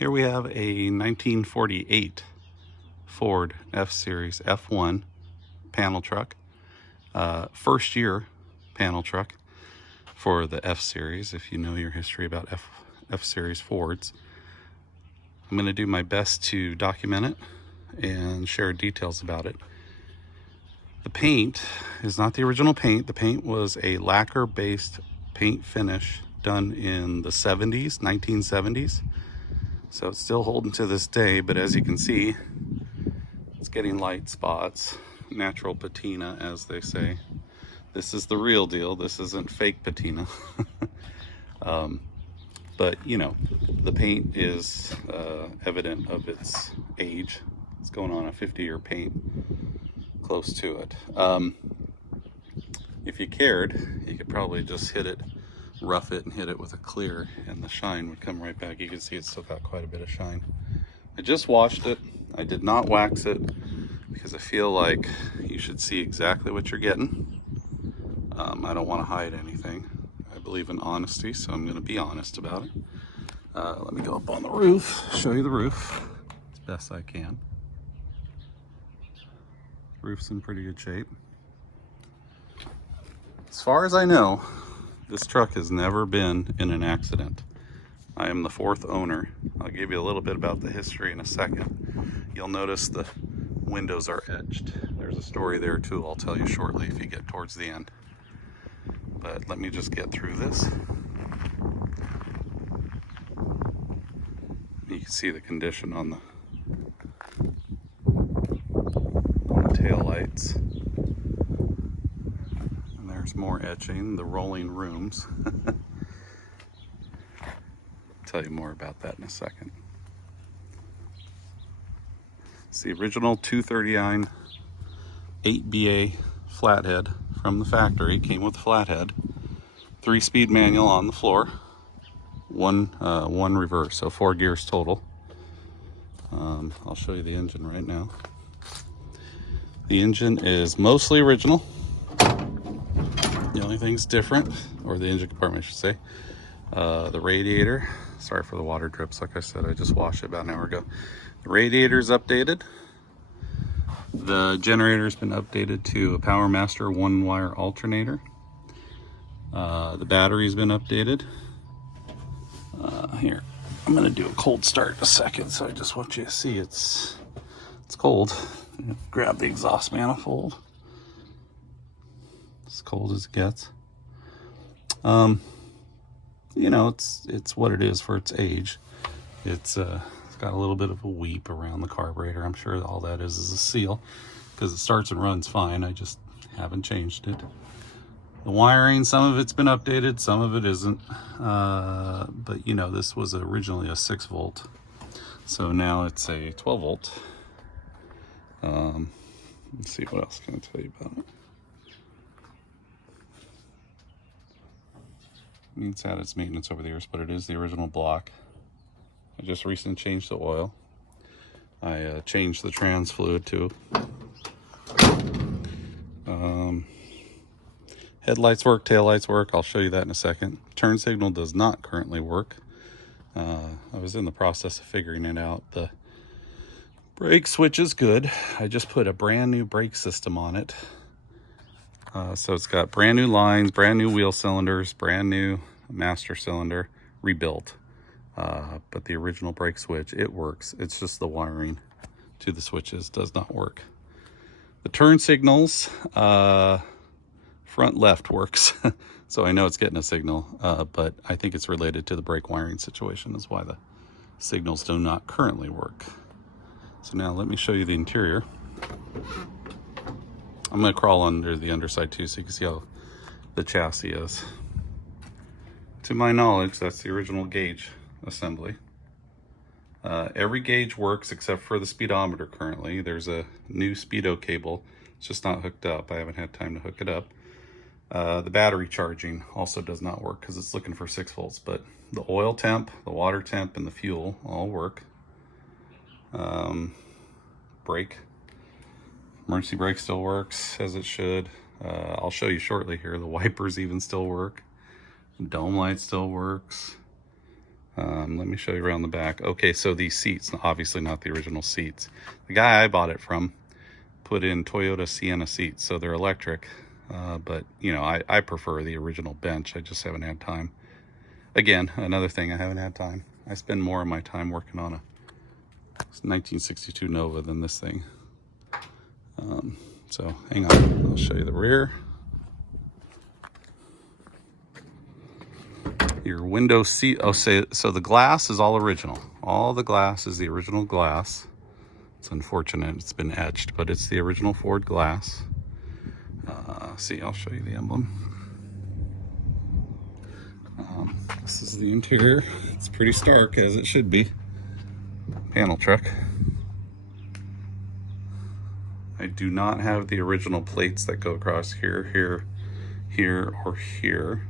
Here we have a 1948 Ford F-Series F1 panel truck. First year panel truck for the F-Series, if you know your history about F-Series Fords. I'm going to do my best to document it and share details about it. The paint is not the original paint. The paint was a lacquer-based paint finish done in the 70s, 1970s. So it's still holding to this day, but as you can see, it's getting light spots, natural patina, as they say. This is the real deal. This isn't fake patina. But you know, the paint is evident of its age. It's going on a 50-year paint, close to it. If you cared, you could probably just hit it, rough it, and hit it with a clear, and the shine would come right back. You can see it's still got quite a bit of shine. I just washed it. I did not wax it because I feel like you should see exactly what you're getting. I don't want to hide anything. I believe in honesty, so I'm going to be honest about it. Let me go up on the roof, show you the roof as best I can. Roof's in pretty good shape. As far as I know, this truck has never been in an accident. I am the fourth owner. I'll give you a little bit about the history in a second. You'll notice the windows are etched. There's a story there too, I'll tell you shortly if you get towards the end. But let me just get through this. You can see the condition on the tail lights. And there's more etching, the rolling rooms. Tell you more about that in a second. It's the original 239 8BA flathead from the factory. Came with a flathead, 3-speed manual on the floor, one reverse, so 4 gears total. I'll show you the engine right now. The engine is mostly original. The only thing's different, or the engine compartment I should say, the radiator. Sorry for the water drips, like I said, I just washed it about an hour ago. The radiator's updated. The generator's been updated to a PowerMaster 1-wire alternator. The battery's been updated. Here, I'm gonna do a cold start in a second, so I just want you to see it's cold. Grab the exhaust manifold. As cold as it gets. You know, it's what it is for its age. It's got a little bit of a weep around the carburetor. I'm sure all that is a seal, because it starts and runs fine. I just haven't changed it. The wiring, some of it's been updated, some of it isn't. But you know, this was originally a 6-volt, so now it's a 12-volt. Let's see, what else can I tell you about it? I mean, it's had its maintenance over the years, but it is the original block. I just recently changed the oil. I changed the trans fluid too. Headlights work, taillights work. I'll show you that in a second. Turn signal does not currently work. I was in the process of figuring it out. The brake switch is good. I just put a brand new brake system on it. So it's got brand new lines, brand new wheel cylinders, brand new master cylinder, rebuilt. But the original brake switch, it works. It's just the wiring to the switches does not work. The turn signals, front left works. So I know it's getting a signal, but I think it's related to the brake wiring situation is why the signals do not currently work. So now let me show you the interior. I'm going to crawl under the underside too, so you can see how the chassis is. To my knowledge, that's the original gauge assembly. Every gauge works except for the speedometer currently. There's a new speedo cable. It's just not hooked up. I haven't had time to hook it up. The battery charging also does not work because it's looking for 6 volts, but the oil temp, the water temp, and the fuel all work. Brake. Emergency brake still works as it should. I'll show you shortly here. The wipers even still work. Dome light still works. Let me show you around the back. Okay, so these seats, obviously not the original seats. The guy I bought it from put in Toyota Sienna seats, so they're electric. But, you know, I prefer the original bench. I just haven't had time. Again, another thing, I haven't had time. I spend more of my time working on a 1962 Nova than this thing. So hang on, I'll show you the rear. Your window seat, oh, so the glass is all original. All the glass is the original glass. It's unfortunate it's been etched, but it's the original Ford glass. See, I'll show you the emblem. This is the interior. It's pretty stark, as it should be. Panel truck. I do not have the original plates that go across here, here, here, or here.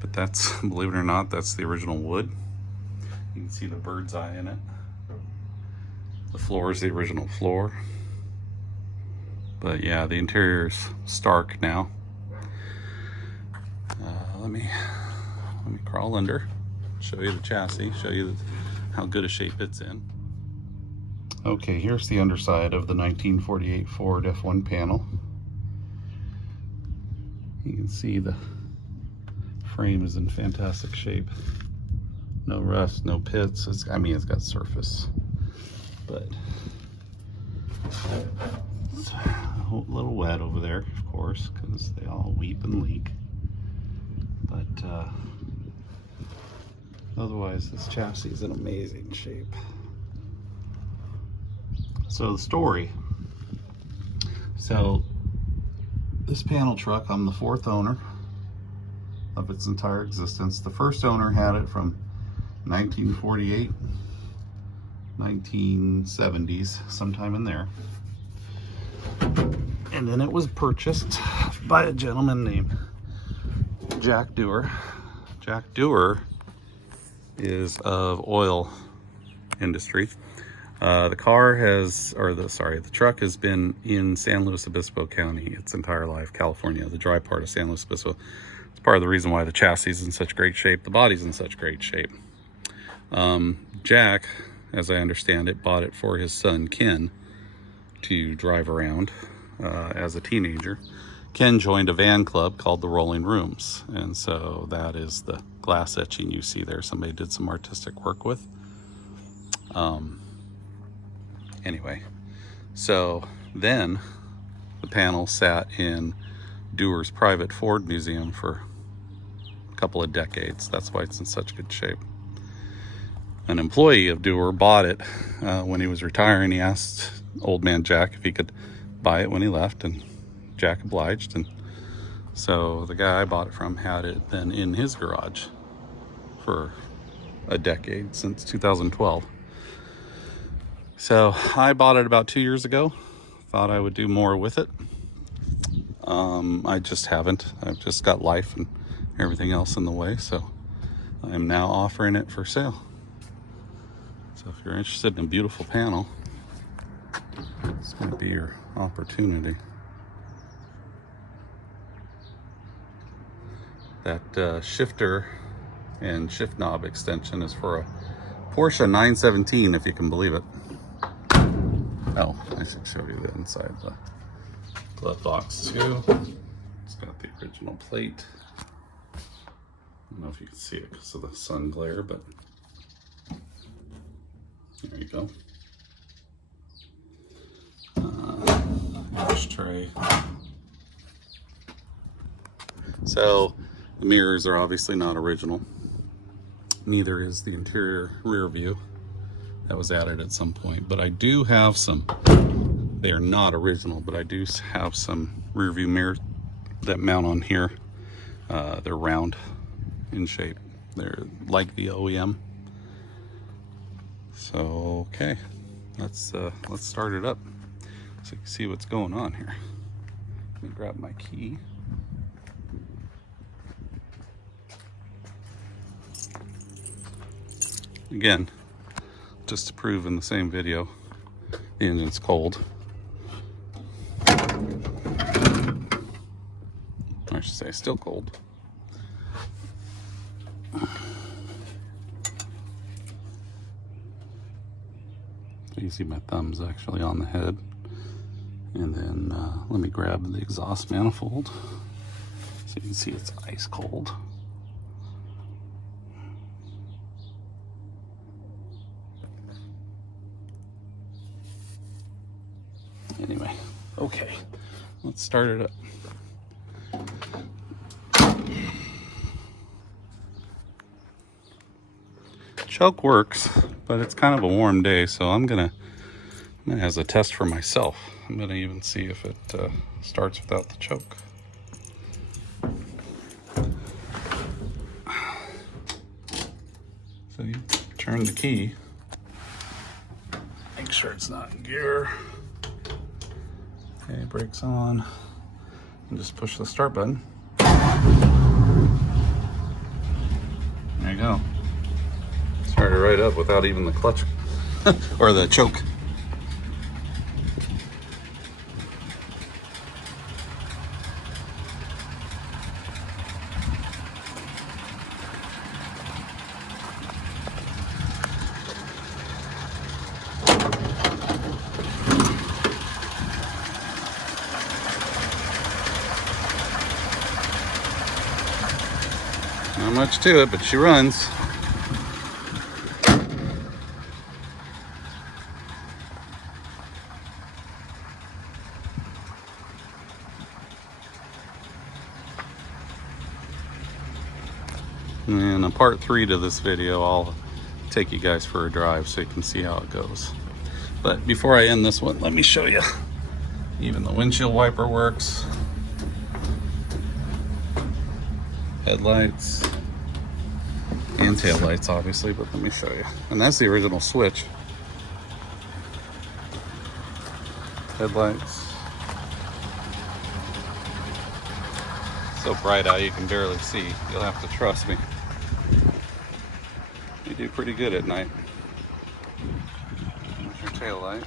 But that's, believe it or not, that's the original wood. You can see the bird's eye in it. The floor is the original floor. But yeah, the interior's stark now. Let me crawl under, show you the chassis, show you how good a shape it's in. Okay, here's the underside of the 1948 Ford F1 panel. You can see the frame is in fantastic shape. No rust, no pits. I mean, it's got surface, but it's a little wet over there, of course, because they all weep and leak. But otherwise, this chassis is in amazing shape. So the story. So this panel truck, I'm the fourth owner of its entire existence. The first owner had it from 1948, 1970s, sometime in there. And then it was purchased by a gentleman named Jack Dewar. Jack Dewar is of oil industry. The truck has been in San Luis Obispo County its entire life, California, the dry part of San Luis Obispo. It's part of the reason why the chassis is in such great shape, the body's in such great shape. Jack, as I understand it, bought it for his son Ken to drive around as a teenager. Ken joined a van club called the Rolling Rooms, and so that is the glass etching you see there. Somebody did some artistic work with. Anyway, so then the panel sat in Dewar's private Ford museum for a couple of decades. That's why it's in such good shape. An employee of Dewar bought it when he was retiring. He asked old man Jack if he could buy it when he left, and Jack obliged. And so the guy I bought it from had it then in his garage for a decade, since 2012. So I bought it about 2 years ago. Thought I would do more with it. I just haven't. I've just got life and everything else in the way, so I'm now offering it for sale. So if you're interested in a beautiful panel, it's going to be your opportunity. That shifter and shift knob extension is for a Porsche 917, if you can believe it. Oh, I should show you the inside of the glove box too. It's got the original plate. I don't know if you can see it because of the sun glare, but there you go. Ashtray. So the mirrors are obviously not original. Neither is the interior rear view. That was added at some point, but I do have some. They are not original, but I do have some rear view mirrors that mount on here. They're round in shape. They're like the OEM. So okay, let's start it up so you can see what's going on here. Let me grab my key. Again, just to prove in the same video, the engine's cold. I should say still cold. You see my thumb's actually on the head. And then let me grab the exhaust manifold so you can see it's ice cold. Anyway, okay, let's start it up. Choke works, but it's kind of a warm day, so I'm gonna as a test for myself, I'm gonna even see if it starts without the choke. So you turn the key, make sure it's not in gear. Okay, brakes on, and just push the start button. There you go. Started right up without even the clutch or the choke. Not much to it, but she runs. And in part 3 to this video, I'll take you guys for a drive so you can see how it goes. But before I end this one, let me show you. Even the windshield wiper works. Headlights. And tail lights, obviously, but let me show you. And that's the original switch. Headlights. So bright out you can barely see. You'll have to trust me. You do pretty good at night. There's your tail light.